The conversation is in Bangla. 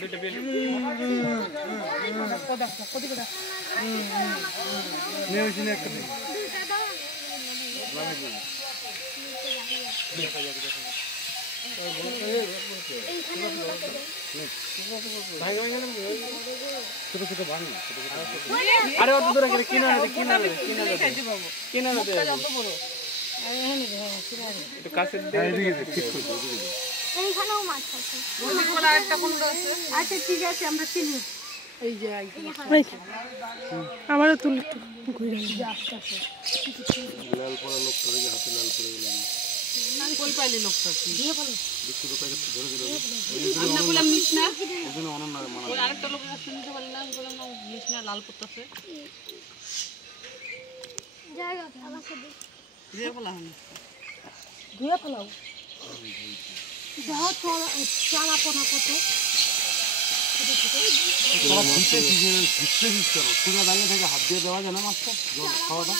দুইটা বিল নিয়ে আসি না একটা ছোট ছোট ভাঙ আরে অত দূরে গেলে কিনা একটু কাছে এইখানেও মাছ আছে। আচ্ছা ঠিক আছে আমরা চিনি। এই যে আমারও তুলি তো ঘুরে আস্তে আস্তে লাল পড়া লোকটা রেখে হাতে লাল পড়ে গেলাম কই পাইলি লোকটা কি দিয়ে বলো। 200 টাকা ধরে দিল আমরা বললাম নিস না ওখানে অনন্য মানা ওই আরেকটা লোক শুনতে পারলি না আমি বললাম না নিস না লাল পড়তেছে জায়গা আমাকে দে। দিয়ে বলা হয়নি দিয়ে ফেলাও। যাও চালা পোনা কত তোরা ভিতরে ভিতরে ভিতরে সোজা দাঁড়িয়ে থেকে হাত দিয়ে দেওয়া যায় না মাছটা জল খাওয়াটা